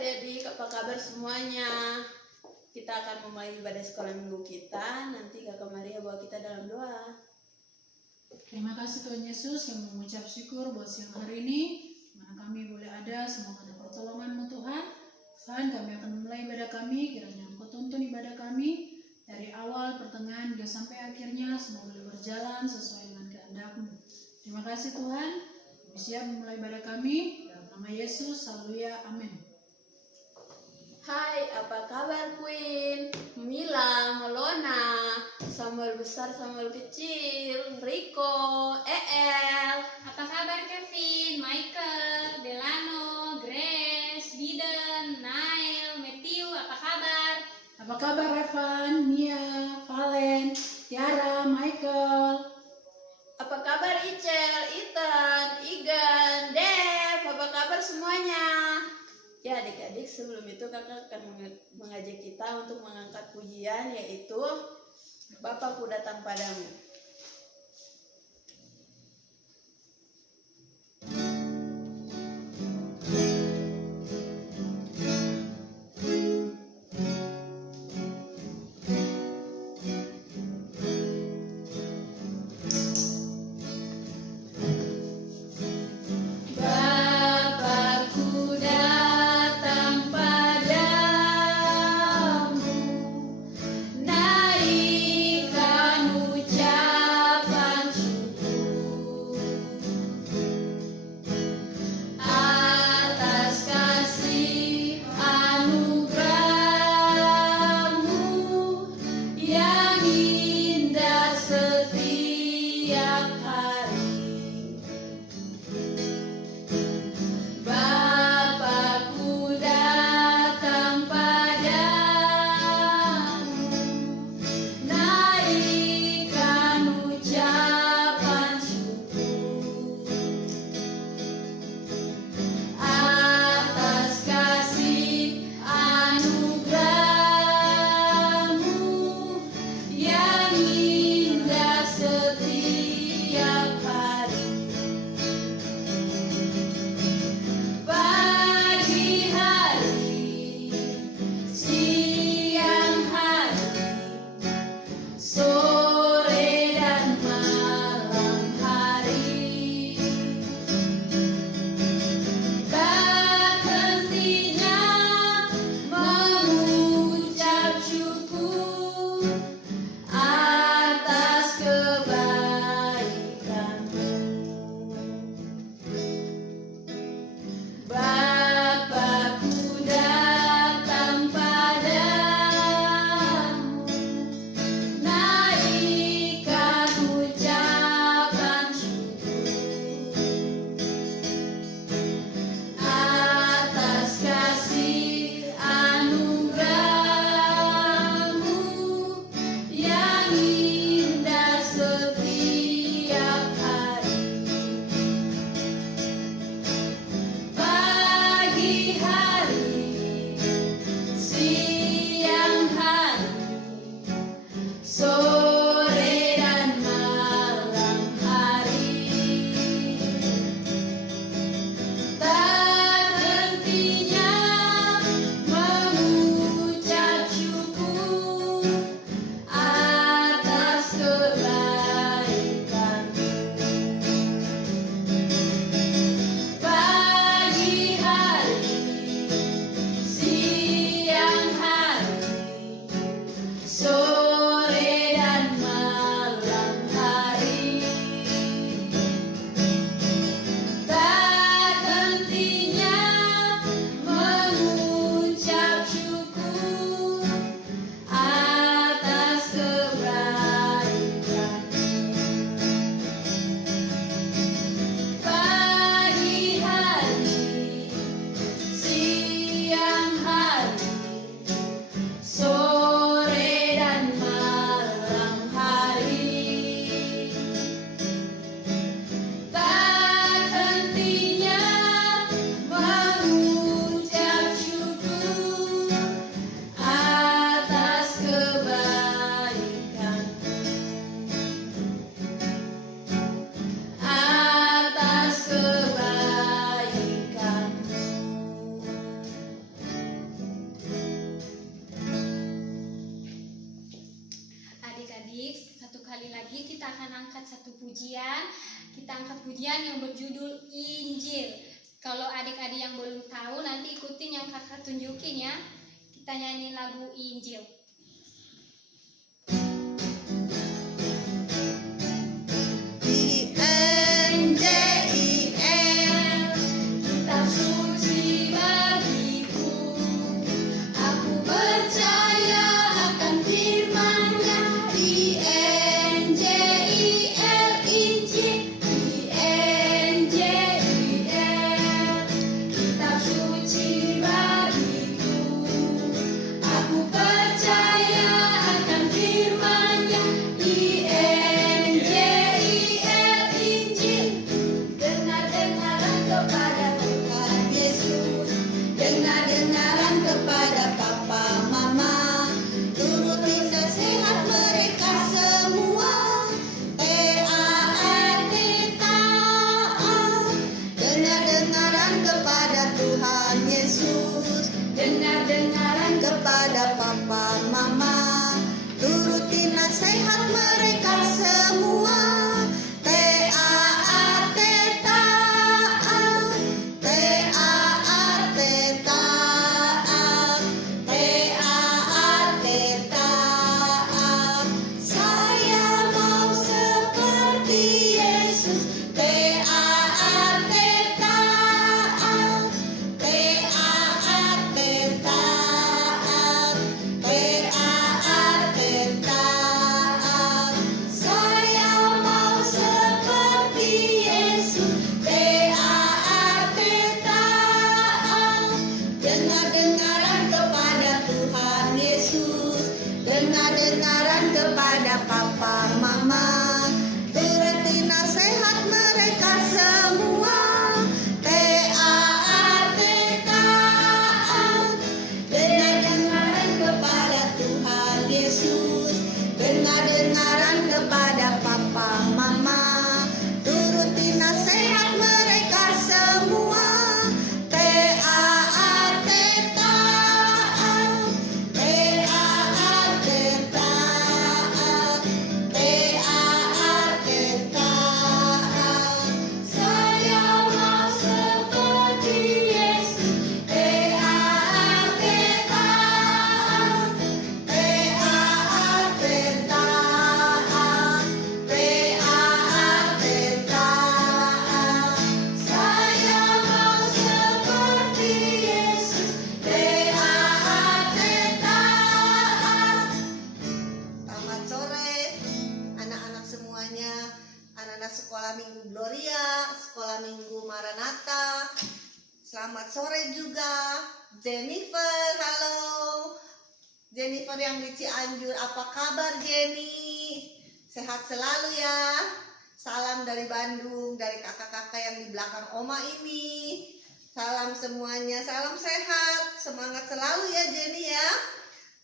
adik-adik, apa kabar semuanya? Kita akan memulai ibadah sekolah minggu kita. Nanti Kakak Maria bawa kita dalam doa. Terima kasih Tuhan Yesus yang mengucap syukur buat siang hari ini. Mana kami boleh ada, semoga ada pertolongan-Mu Tuhan. Tuhan, kami akan memulai ibadah kami, kiranya Engkau tuntun ibadah kami dari awal, pertengahan, hingga sampai akhirnya, semoga boleh berjalan sesuai dengan kehendak-Mu. Terima kasih Tuhan. Kami siap memulai ibadah kami. Dalam nama Yesus, haleluya, amin. Hai, apa kabar Queen? Mila, Melona, Samuel besar, Samuel kecil, Rico, El. Apa kabar Kevin, Michael, Delano, Grace, Biden, Nail, Matthew, apa kabar? Apa kabar Evan, Mia, Valen, Tiara, Michael? Apa kabar Icel, Ethan, Igan, Dev? Apa kabar semuanya? Ya adik-adik, sebelum itu kakak akan mengajak kita untuk mengangkat pujian, yaitu Bapakku datang padamu. Naikkan ucapan lagi kita akan angkat satu pujian. Kita angkat pujian yang berjudul Injil. Kalau adik-adik yang belum tahu, nanti ikutin yang kakak tunjukin ya. Kita nyanyi lagu Injil. I-N-J-I-L, kitab suci bagiku. Aku percaya akan firman-Nya. I-N-J-I-L, Injil. I-N-J-I-L, kitab suci bagiku. Aku percaya akan firman-Nya. I-N-J-I-L, Injil. Dengar-dengaran kepada Tuhan Yesus, dengar-dengaran kepada Papa Mama, turuti nasihat mereka semua. T-A-A-T, taat. Dengar-dengaran kepada Tuhan Yesus, dengar-dengaran kepada Papa Mama, turuti nasihat mereka semua. T-A-A-T, taat. T-A-A-T, taat. T-A-A-T, taat. Saya mau seperti Yesus. T-A-A-T, taat. T-A-A-T, taat. T-A-A-T, taat. Saya mau seperti Yesus. T-A-A-T, taat. Dengar-dengaran kepada Tuhan Yesus, dengar-dengaran kepada Papa Mama, turuti nasihat mereka semua. T-A-A-T, taat. Dengar-dengaran kepada Tuhan Yesus, dengar-dengaran kepada Papa Mama, turuti nasihat mereka semua. T-A-A-T, taat. T-A-A-T, taat. T-A-A-T, taat. Saya mau seperti Yesus. T-A-A-T, taat. T-A-A-T, taat. T-A-A-T, taat. Saya mau seperti Yesus. T-A-A-T, taat. Selamat sore anak-anak semuanya, anak-anak sekolah minggu Gloria, sekolah minggu Maranatha. Selamat sore juga Jennifer, halo Jennifer yang di Cianjur, apa kabar Jenny? Sehat selalu ya. Salam dari Bandung, dari kakak-kakak yang di belakang Oma ini. Salam semuanya, salam sehat, semangat selalu ya Jenny ya.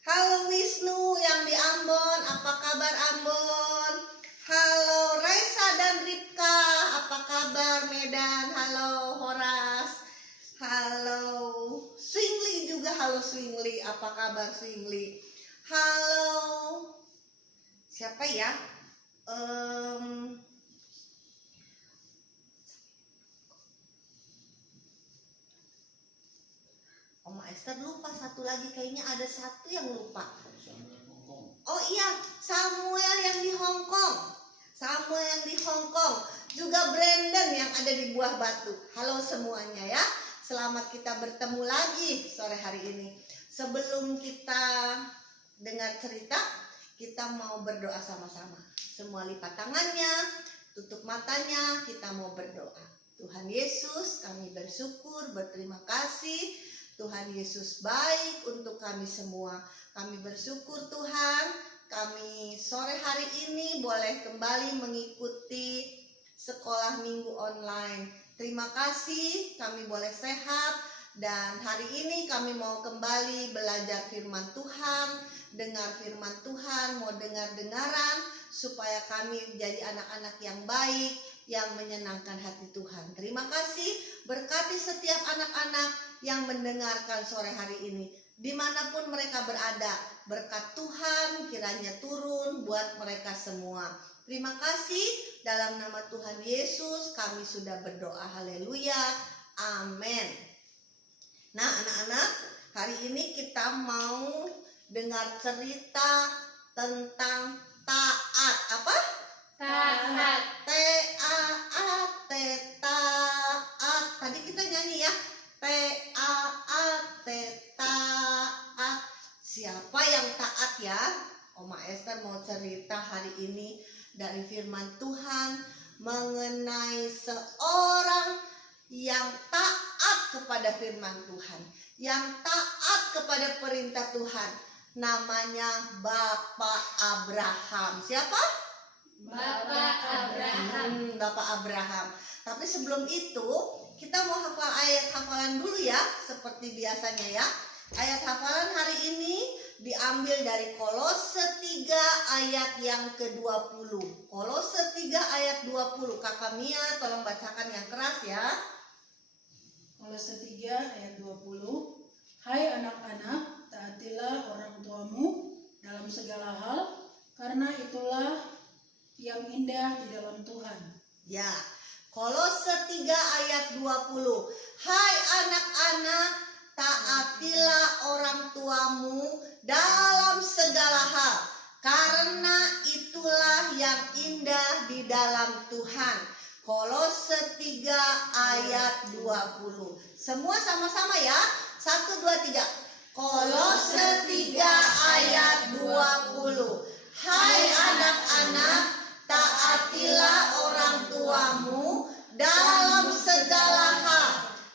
Halo Wisnu yang di Ambon, apa kabar Ambon? Halo Raisa dan Ripka, apa kabar Medan? Halo Horas. Halo Swingli juga, halo Swingli, apa kabar Swingli? Halo siapa ya? Oma Esther lupa satu lagi, kayaknya ada satu yang lupa. Oh iya, Samuel yang di Hong Kong. Samuel yang di Hong Kong. Juga Brandon yang ada di Buah Batu. Halo semuanya ya. Selamat kita bertemu lagi sore hari ini. Sebelum kita dengar cerita, kita mau berdoa sama-sama. Semua lipat tangannya, tutup matanya, kita mau berdoa. Tuhan Yesus, kami bersyukur, berterima kasih. Tuhan Yesus baik untuk kami semua. Kami bersyukur Tuhan, kami sore hari ini boleh kembali mengikuti sekolah minggu online. Terima kasih kami boleh sehat, dan hari ini kami mau kembali belajar firman Tuhan, dengar firman Tuhan, mau dengar-dengaran supaya kami menjadi anak-anak yang baik, yang menyenangkan hati Tuhan. Terima kasih, berkati setiap anak-anak yang mendengarkan sore hari ini. Dimanapun mereka berada, berkat Tuhan kiranya turun buat mereka semua. Terima kasih, dalam nama Tuhan Yesus kami sudah berdoa. Haleluya, amin. Nah anak-anak, hari ini kita mau dengar cerita tentang taat. Apa? Taat. T-A-A-T, taat. Tadi kita nyanyi ya, T-A-A-T, taat. Siapa yang taat ya? Oma Esther mau cerita hari ini dari firman Tuhan mengenai seorang yang taat kepada firman Tuhan, yang taat kepada perintah Tuhan. Namanya Bapak Abraham. Siapa? Bapak Abraham. Bapak Abraham. Tapi sebelum itu kita mau hafal ayat hafalan dulu ya, seperti biasanya ya. Ayat hafalan hari ini diambil dari Kolose 3 ayat yang ke-20. Kolose 3 ayat 20. Kakak Mia tolong bacakan yang keras ya. Kolose 3 ayat 20. Hai anak-anak, taatilah orang tuamu dalam segala hal, karena itulah yang indah di dalam Tuhan. Ya, Kolose 3 ayat 20. Hai anak-anak, taatilah orang tuamu dalam segala hal, karena itulah yang indah di dalam Tuhan. Kolose 3 ayat 20. Semua sama-sama ya. 1, 2, 3. Kolose 3 ayat 20. Hai anak-anak, taatilah orang tuamu dalam segala hal,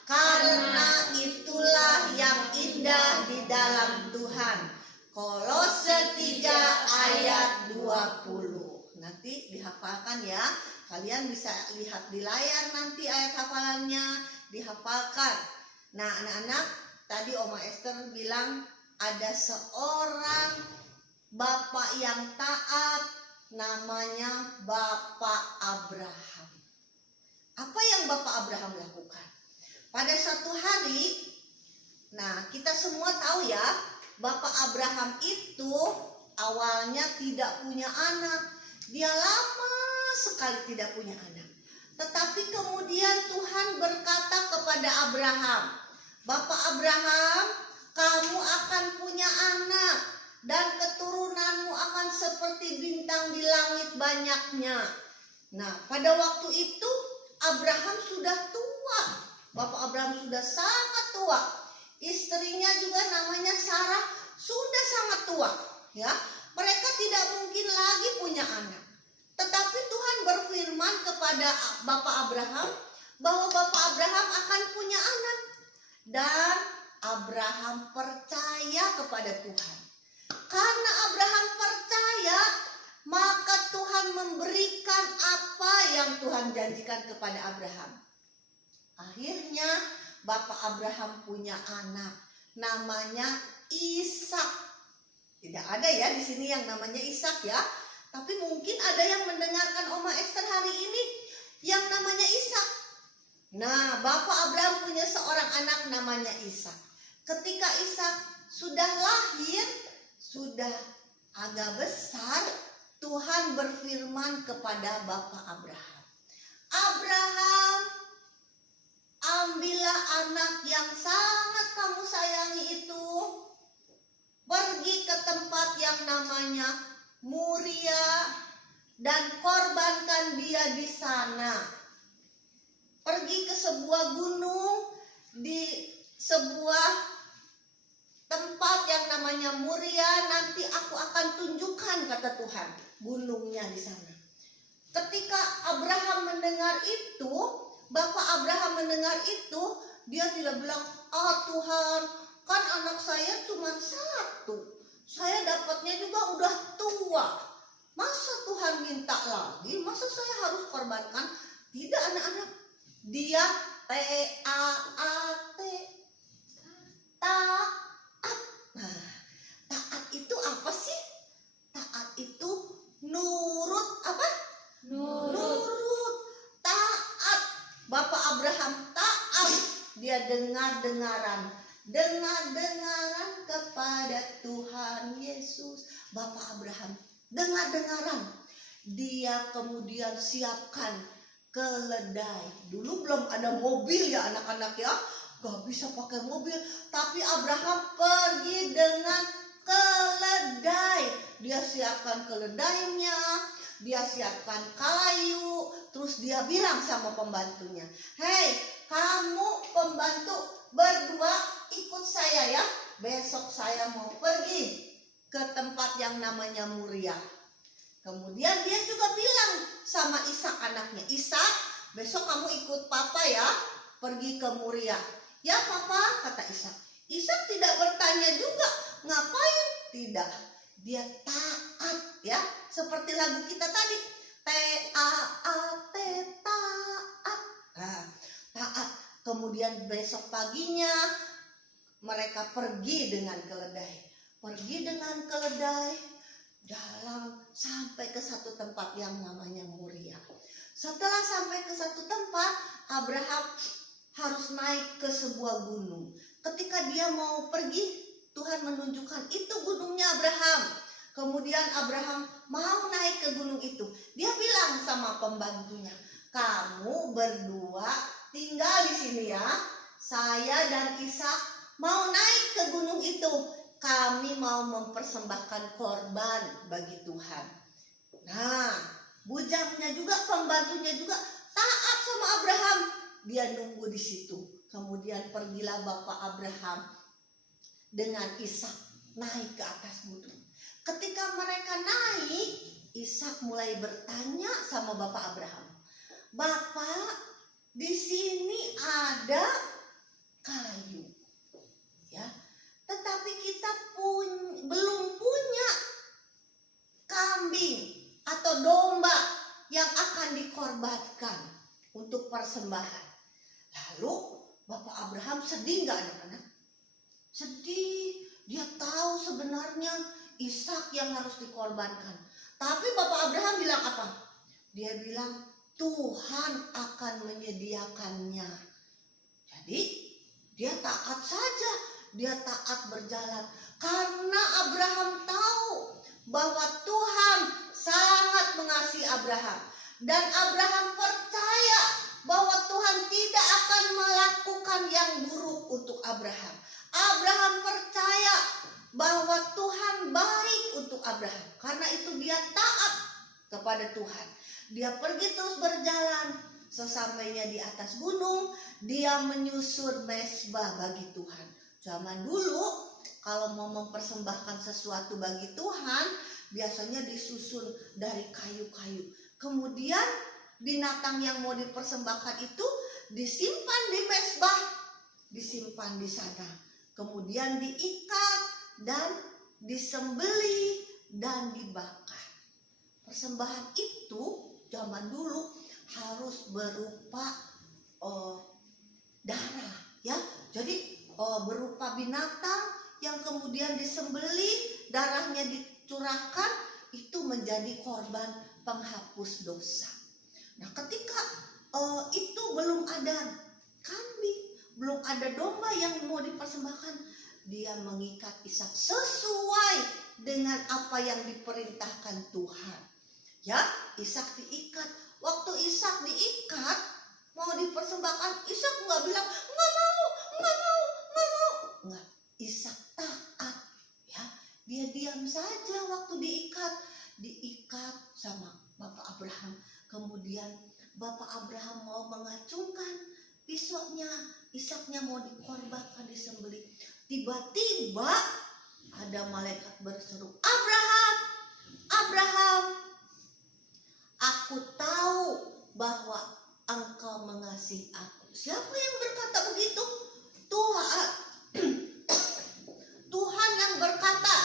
karena itulah yang indah di dalam Tuhan. Kolose 3 ayat 20. Nanti dihafalkan ya. Kalian bisa lihat di layar nanti ayat hafalannya, dihafalkan. Nah anak-anak, tadi Oma Esther bilang ada seorang bapak yang taat, namanya Bapak Abraham. Apa yang Bapak Abraham lakukan? Pada satu hari, nah kita semua tahu ya, Bapak Abraham itu awalnya tidak punya anak. Dia lama sekali tidak punya anak. Tetapi kemudian Tuhan berkata kepada Abraham, Bapak Abraham, kamu akan punya anak dan keturunanmu akan seperti bintang di langit banyaknya. Nah, pada waktu itu Abraham sudah tua. Bapak Abraham sudah sangat tua. Istrinya juga namanya Sarah sudah sangat tua, ya. Mereka tidak mungkin lagi punya anak. Tetapi Tuhan berfirman kepada Bapak Abraham bahwa Bapak Abraham akan punya anak. Dan Abraham percaya kepada Tuhan. Karena Abraham percaya, maka Tuhan memberikan apa yang Tuhan janjikan kepada Abraham. Akhirnya Bapak Abraham punya anak, namanya Ishak. Tidak ada ya di sini yang namanya Ishak ya. Tapi mungkin ada yang mendengarkan Oma Esther hari ini yang namanya Ishak. Nah, Bapak Abraham punya seorang anak namanya Ishak. Ketika Ishak sudah lahir, sudah agak besar, Tuhan berfirman kepada Bapak Abraham, Abraham, ambillah anak yang sangat kamu sayangi itu, pergi ke tempat yang namanya Moria dan korbankan dia di sana. Pergi ke sebuah gunung, di sebuah tempat yang namanya Moria, nanti aku akan tunjukkan, kata Tuhan, gunungnya di sana. Ketika Abraham mendengar itu, Bapak Abraham mendengar itu, dia tidak bilang, Tuhan, kan anak saya cuma satu, saya dapatnya juga udah tua, masa Tuhan minta lagi, masa saya harus korbankan? Tidak anak-anak, dia T-A-A-T, taat. Nah, taat itu apa sih? Taat itu nurut apa? Nurut, taat. Bapak Abraham taat, dia dengar-dengaran kepada Tuhan Yesus. Bapak Abraham dengar-dengaran. Dia kemudian siapkan keledai. Dulu belum ada mobil ya anak-anak ya, gak bisa pakai mobil. Tapi Abraham pergi dengan keledai. Dia siapkan keledainya, dia siapkan kayu. Terus dia bilang sama pembantunya, "Hei, kamu pembantu berdua ikut saya ya. Besok saya mau pergi ke tempat yang namanya Moria." Kemudian dia juga bilang sama Ishak anaknya, "Ishak, besok kamu ikut papa ya, pergi ke Moria." "Ya papa," kata Ishak. Ishak tidak bertanya juga, ngapain? Tidak, dia taat ya, seperti lagu kita tadi, T-A-A-T, taat. Nah, taat. Kemudian besok paginya mereka pergi dengan keledai. Pergi dengan keledai, jalan sampai ke satu tempat yang namanya Moria. Setelah sampai ke satu tempat, Abraham harus naik ke sebuah gunung. Ketika dia mau pergi, Tuhan menunjukkan itu gunungnya Abraham. Kemudian Abraham mau naik ke gunung itu. Dia bilang sama pembantunya, "Kamu berdua tinggal di sini ya. Saya dan Ishak mau naik ke gunung itu. Kami mau mempersembahkan korban bagi Tuhan." Nah, bujangnya juga, pembantunya juga taat sama Abraham. Dia nunggu di situ. Kemudian pergilah Bapak Abraham dengan Ishak naik ke atas gunung. Ketika mereka naik, Ishak mulai bertanya sama Bapak Abraham, "Bapak, di sini ada kayu, ya, tetapi kita belum punya kambing atau domba yang akan dikorbankan untuk persembahan." Lalu Bapak Abraham sedih nggak anak-anak? Sedih. Dia tahu sebenarnya Ishak yang harus dikorbankan. Tapi Bapak Abraham bilang apa? Dia bilang, "Tuhan akan menyediakannya." Jadi dia taat saja. Dia taat berjalan. Karena Abraham tahu bahwa Tuhan sangat mengasihi Abraham. Dan Abraham percaya bahwa Tuhan tidak akan melakukan yang buruk untuk Abraham. Abraham percaya bahwa Tuhan baik untuk Abraham. Karena itu dia taat kepada Tuhan. Dia pergi terus berjalan. Sesampainya di atas gunung, dia menyusun mezbah bagi Tuhan. Zaman dulu kalau mau mempersembahkan sesuatu bagi Tuhan, biasanya disusun dari kayu-kayu. Kemudian binatang yang mau dipersembahkan itu disimpan di mezbah, disimpan di sana. Kemudian diikat dan disembelih dan dibakar. Persembahan itu zaman dulu harus berupa darah, ya. Jadi berupa binatang yang kemudian disembelih, darahnya dicurahkan, itu menjadi korban penghapus dosa. Nah, ketika itu belum ada kambing, belum ada domba yang mau dipersembahkan, dia mengikat Ishak sesuai dengan apa yang diperintahkan Tuhan. Ya, Ishak diikat. Waktu Ishak diikat mau dipersembahkan, Ishak nggak bilang nggak mau. Nggak, Ishak taat. Ya, dia diam saja waktu diikat sama Bapak Abraham. Kemudian Bapak Abraham mau mengacungkan pisaunya, Ishaknya mau dikorbankan, disembelih. Tiba-tiba ada malaikat berseru, "Abraham, Abraham, aku tahu bahwa engkau mengasihi aku." Siapa yang berkata begitu? Tuhan. Tuhan yang berkata.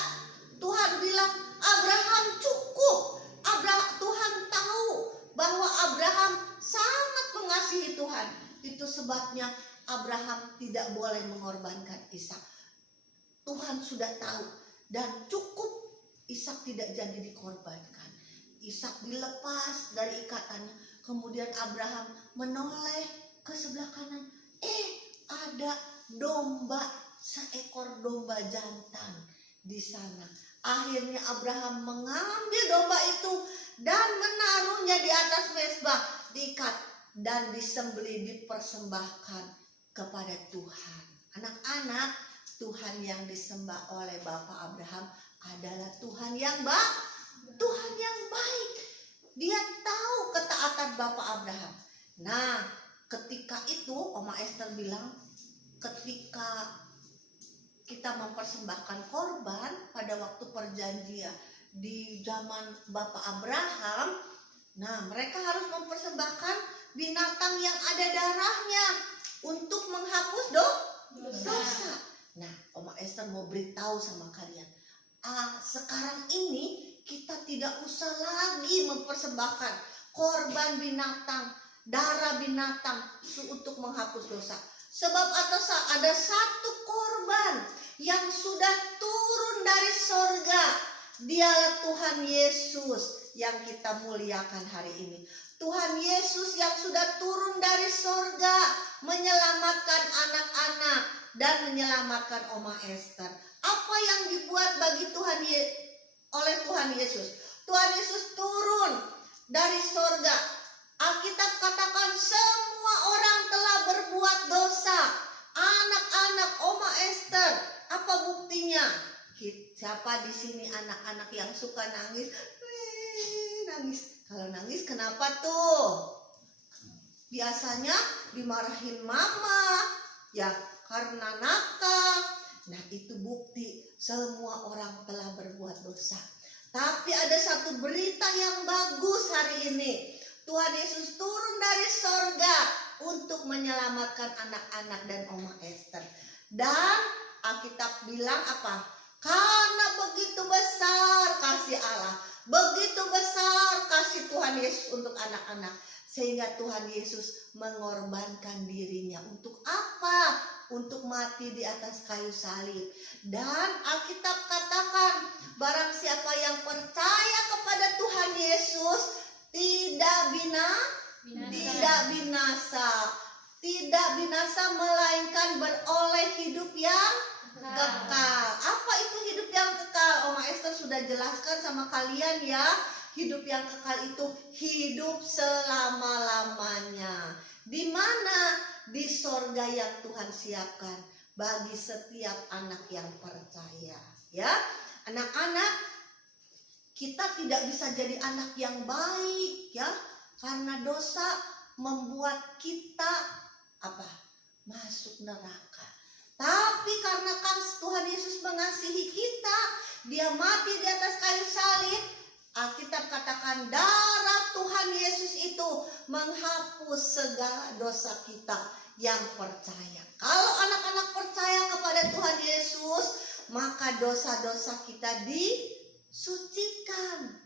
Tuhan bilang, "Abraham, cukup." Tuhan tahu bahwa Abraham sangat mengasihi Tuhan. Itu sebabnya Abraham tidak boleh mengorbankan Ishak. Tuhan sudah tahu dan cukup Ishak tidak jadi dikorbankan. Ishak dilepas dari ikatannya. Kemudian Abraham menoleh ke sebelah kanan. Ada domba, seekor domba jantan di sana. Akhirnya Abraham mengambil domba itu dan menaruhnya di atas mezbah, diikat dan disembelih, dipersembahkan kepada Tuhan. Anak-anak, Tuhan yang disembah oleh Bapak Abraham adalah Tuhan yang baik. Dia tahu ketaatan Bapak Abraham. Nah, ketika itu Oma Esther bilang, ketika kita mempersembahkan korban pada waktu perjanjian di zaman Bapak Abraham, nah mereka harus mempersembahkan binatang yang ada darahnya untuk menghapus dosa. Nah, Oma Esther mau beritahu sama kalian, sekarang ini kita tidak usah lagi mempersembahkan korban binatang, darah binatang untuk menghapus dosa. Sebab ada satu korban yang sudah turun dari sorga. Dialah Tuhan Yesus yang kita muliakan hari ini. Tuhan Yesus yang sudah turun dari sorga menyelamatkan anak-anak dan menyelamatkan Oma Esther. Apa yang dibuat bagi oleh Tuhan Yesus? Tuhan Yesus turun dari sorga. Alkitab katakan semua orang telah berbuat dosa. Anak-anak Oma Esther, apa buktinya? Siapa di sini anak-anak yang suka nangis? Nangis. Kalau nangis kenapa tuh? Biasanya dimarahin mama, ya karena nakal. Nah, itu bukti semua orang telah berbuat dosa. Tapi ada satu berita yang bagus hari ini. Tuhan Yesus turun dari sorga untuk menyelamatkan anak-anak dan Oma Esther. Dan Alkitab bilang apa? Karena begitu besar kasih Allah, begitu besar kasih Tuhan Yesus untuk anak-anak, sehingga Tuhan Yesus mengorbankan dirinya. Untuk apa? Untuk mati di atas kayu salib. Dan Alkitab katakan, barang siapa yang percaya kepada Tuhan Yesus tidak binasa, melainkan beroleh hidup yang kekal. Apa itu hidup yang kekal? Oma Esther sudah jelaskan sama kalian ya. Hidup yang kekal itu hidup selama-lamanya. Di mana? Di sorga yang Tuhan siapkan bagi setiap anak yang percaya. Ya, anak-anak, kita tidak bisa jadi anak yang baik ya, karena dosa membuat kita masuk neraka. Tapi karena Tuhan Yesus mengasihi kita, Dia mati di atas kayu salib. Alkitab katakan darah Tuhan Yesus itu menghapus segala dosa kita yang percaya. Kalau anak-anak percaya kepada Tuhan Yesus, maka dosa-dosa kita disucikan.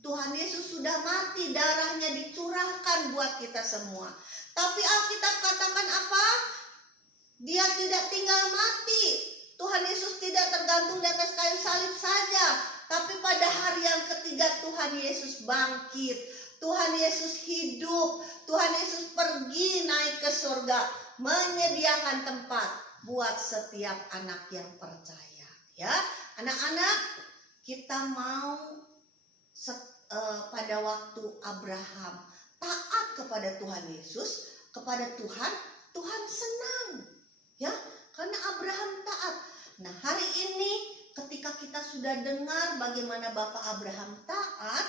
Tuhan Yesus sudah mati, darahnya dicurahkan buat kita semua. Tapi Alkitab katakan apa? Dia tidak tinggal mati. Tuhan Yesus tidak tergantung di atas kayu salib saja, tapi pada hari yang ketiga Tuhan Yesus bangkit. Tuhan Yesus hidup. Tuhan Yesus pergi naik ke surga, menyediakan tempat buat setiap anak yang percaya. Ya, anak-anak, kita mau pada waktu Abraham taat kepada Tuhan Yesus, kepada Tuhan, Tuhan senang. Ya, karena Abraham taat. Nah, hari ini ketika kita sudah dengar bagaimana Bapak Abraham taat,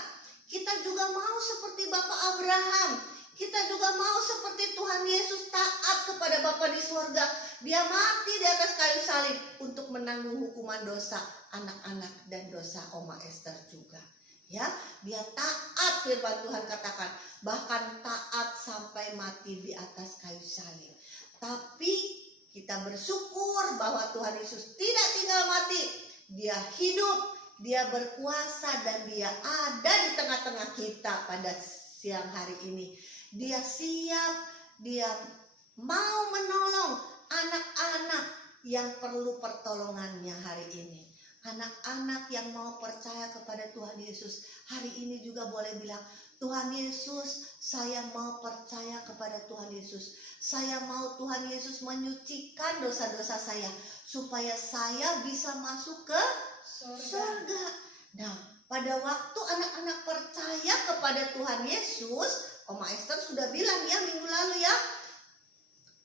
kita juga mau seperti Bapak Abraham. Kita juga mau seperti Tuhan Yesus taat kepada Bapa di surga. Dia mati di atas kayu salib untuk menanggung hukuman dosa anak-anak dan dosa Oma Esther juga. Ya, dia taat, firman Tuhan katakan, bahkan taat sampai mati di atas kayu salib. Tapi kita bersyukur bahwa Tuhan Yesus tidak tinggal mati. Dia hidup, Dia berkuasa, dan Dia ada di tengah-tengah kita pada siang hari ini. Dia siap, Dia mau menolong anak-anak yang perlu pertolongannya hari ini. Anak-anak yang mau percaya kepada Tuhan Yesus hari ini juga boleh bilang, Tuhan Yesus, saya mau percaya kepada Tuhan Yesus. Saya mau Tuhan Yesus menyucikan dosa-dosa saya supaya saya bisa masuk ke surga. Nah, pada waktu anak-anak percaya kepada Tuhan Yesus, Oma Esther sudah bilang ya minggu lalu ya,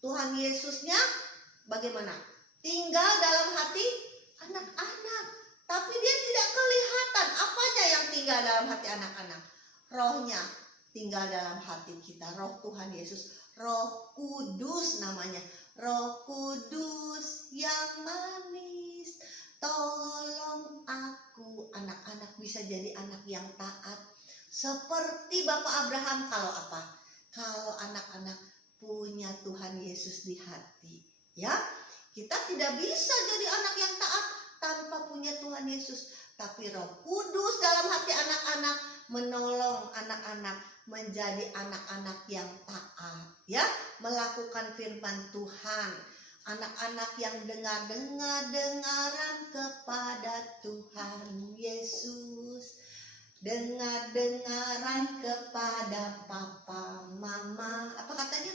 Tuhan Yesusnya bagaimana? Tinggal dalam hati anak-anak. Tapi dia tidak kelihatan. Apanya yang tinggal dalam hati anak-anak? Rohnya tinggal dalam hati kita. Roh Tuhan Yesus. Roh Kudus namanya. Roh Kudus yang manis, tolong aku. Anak-anak bisa jadi anak yang taat. Seperti Bapak Abraham. Kalau apa? Kalau anak-anak punya Tuhan Yesus di hati. Ya, kita tidak bisa jadi anak yang taat tanpa punya Tuhan Yesus. Tapi Roh Kudus dalam hati anak-anak menolong anak-anak menjadi anak-anak yang taat, ya, melakukan firman Tuhan. Anak-anak yang dengaran kepada Tuhan Yesus, dengaran kepada papa mama. Apa katanya?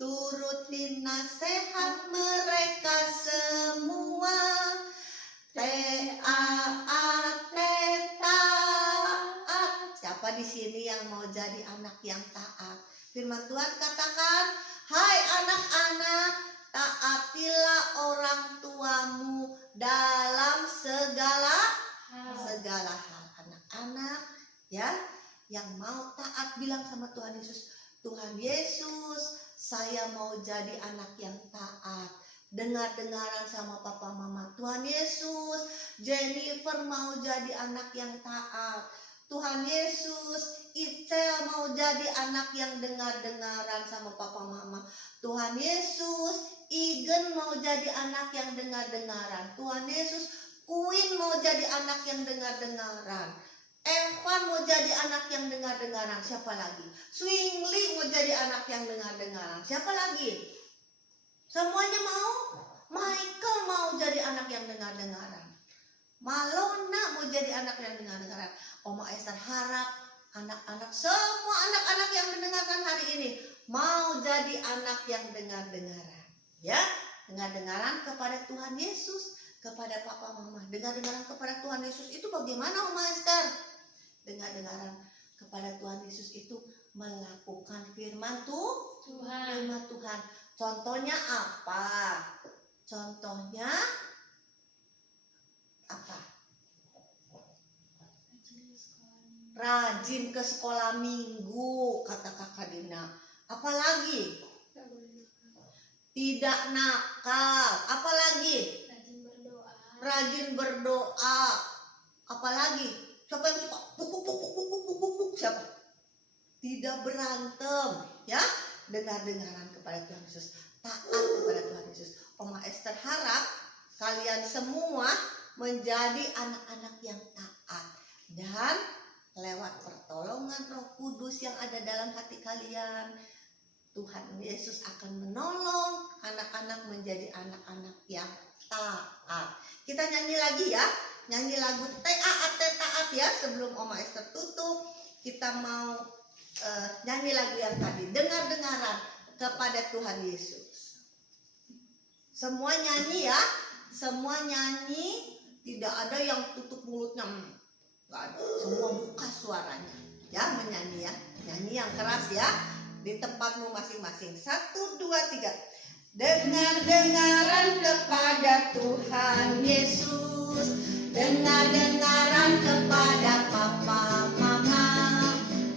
Turutin nasihat mereka semua. Taat. Siapa di sini yang mau jadi anak yang taat? Firman Tuhan katakan, hai anak-anak, taatilah orang tuamu dalam segala hal. Anak-anak ya, yang mau taat bilang sama Tuhan Yesus, Tuhan Yesus, saya mau jadi anak yang taat. Dengar-dengaran sama papa mama. Tuhan Yesus, Jennifer mau jadi anak yang taat. Tuhan Yesus, Icel mau jadi anak yang dengar-dengaran sama papa mama. Tuhan Yesus, Igen mau jadi anak yang dengar-dengaran. Tuhan Yesus, Queen mau jadi anak yang dengar-dengaran. Evan mau jadi anak yang dengar-dengaran. Siapa lagi? Swingli mau jadi anak yang dengar-dengaran. Siapa lagi? Semuanya mau. Michael mau jadi anak yang dengar-dengaran. Malona mau jadi anak yang dengar-dengaran. Oma Esther harap anak-anak, semua anak-anak yang mendengarkan hari ini mau jadi anak yang dengar-dengaran. Ya, dengar-dengaran kepada Tuhan Yesus, kepada papa mama. Dengar-dengaran kepada Tuhan Yesus itu bagaimana Oma Esther? Dengar-dengaran kepada Tuhan Yesus itu melakukan firman Tuhan. Firman Tuhan. Contohnya apa? Contohnya apa? Rajin ke sekolah minggu, kata Kakak Dina. Apalagi? Tidak nakal. Apalagi? Rajin berdoa. Apalagi? Siapa yang suka puk? Siapa? Tidak berantem, ya? Dengar-dengaran kepada Tuhan Yesus, taat kepada Tuhan Yesus. Oma Esther harap kalian semua menjadi anak-anak yang taat, dan lewat pertolongan Roh Kudus yang ada dalam hati kalian, Tuhan Yesus akan menolong anak-anak menjadi anak-anak yang taat. Kita nyanyi lagi ya, nyanyi lagu taat ya, sebelum Oma Esther tutup. Kita mau nyanyi lagu yang tadi, dengar-dengaran kepada Tuhan Yesus. Semua nyanyi ya, semua nyanyi, tidak ada yang tutup mulutnya, nggak ada. Semua buka suaranya, ya, menyanyi ya, nyanyi yang keras ya, di tempatmu masing-masing. 1, 2, 3. Dengar-dengaran kepada Tuhan Yesus, dengar-dengaran kepada papa mama.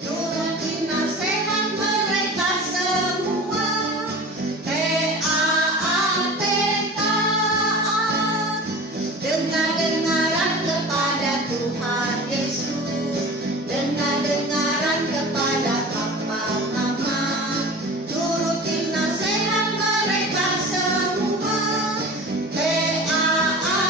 Turutin nasihat mereka semua. Taat. Dengar-dengaran kepada Tuhan Yesus, dengar-dengaran kepada papa mama. Turutin nasihat mereka semua. Taat.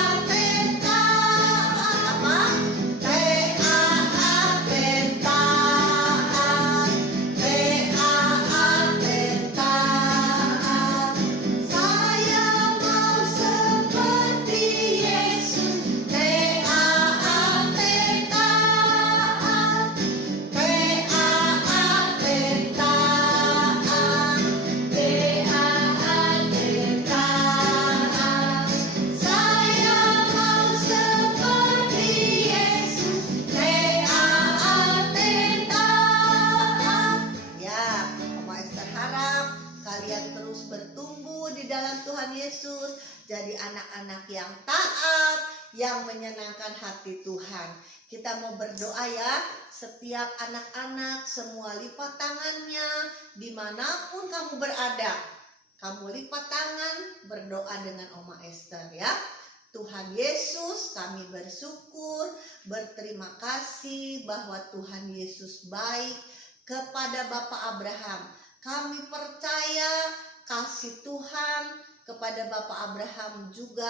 menjadi anak-anak yang taat, yang menyenangkan hati Tuhan. Kita mau berdoa ya, setiap anak-anak semua lipat tangannya dimanapun kamu berada. Kamu lipat tangan, berdoa dengan Oma Esther ya. Tuhan Yesus, kami bersyukur, berterima kasih bahwa Tuhan Yesus baik kepada Bapak Abraham. Kami percaya kasih Tuhan kepada Bapak Abraham juga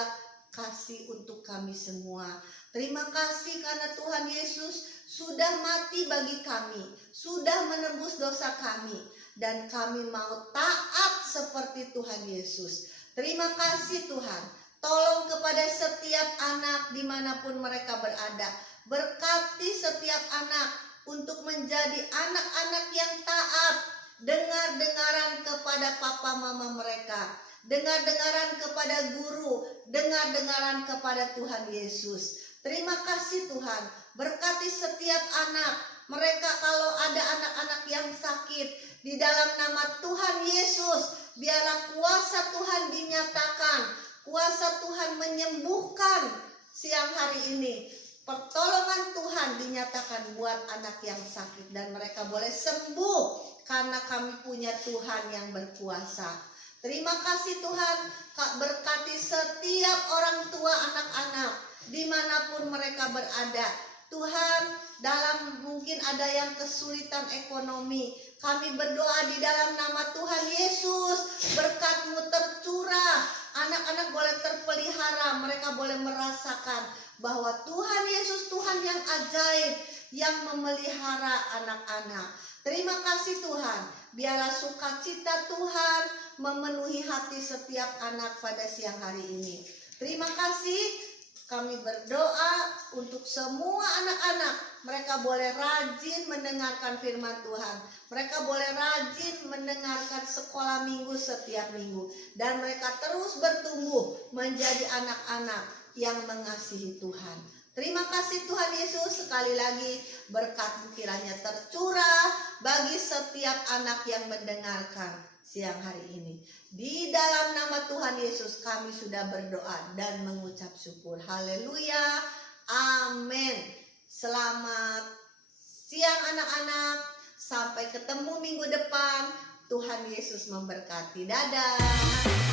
kasih untuk kami semua. Terima kasih karena Tuhan Yesus sudah mati bagi kami, sudah menebus dosa kami, dan kami mau taat seperti Tuhan Yesus. Terima kasih Tuhan. Tolong kepada setiap anak dimanapun mereka berada. Berkati setiap anak untuk menjadi anak-anak yang taat. Dengar-dengaran kepada papa mama mereka. Dengar-dengaran kepada guru. Dengar-dengaran kepada Tuhan Yesus. Terima kasih Tuhan. Berkati setiap anak. Mereka kalau ada anak-anak yang sakit, di dalam nama Tuhan Yesus, biarlah kuasa Tuhan dinyatakan. Kuasa Tuhan menyembuhkan siang hari ini. Pertolongan Tuhan dinyatakan buat anak yang sakit. Dan mereka boleh sembuh karena kami punya Tuhan yang berkuasa. Terima kasih Tuhan. Kak, berkati setiap orang tua anak-anak dimanapun mereka berada. Tuhan, dalam mungkin ada yang kesulitan ekonomi, kami berdoa di dalam nama Tuhan Yesus, berkat-Mu tercurah. Anak-anak boleh terpelihara, mereka boleh merasakan bahwa Tuhan Yesus Tuhan yang ajaib, yang memelihara anak-anak. Terima kasih Tuhan, biarlah sukacita Tuhan memenuhi hati setiap anak pada siang hari ini. Terima kasih, kami berdoa untuk semua anak-anak. Mereka boleh rajin mendengarkan firman Tuhan. Mereka boleh rajin mendengarkan sekolah minggu setiap minggu. Dan mereka terus bertumbuh menjadi anak-anak yang mengasihi Tuhan. Terima kasih Tuhan Yesus, sekali lagi berkat kiranya tercurah bagi setiap anak yang mendengarkan siang hari ini. Di dalam nama Tuhan Yesus kami sudah berdoa dan mengucap syukur. Haleluya. Amin. Selamat siang anak-anak. Sampai ketemu minggu depan. Tuhan Yesus memberkati. Dadah.